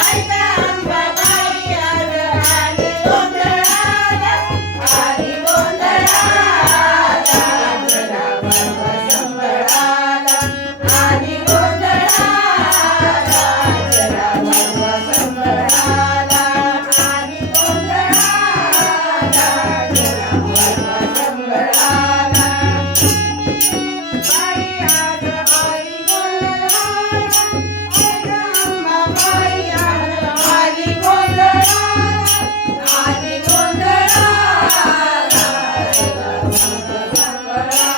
I Para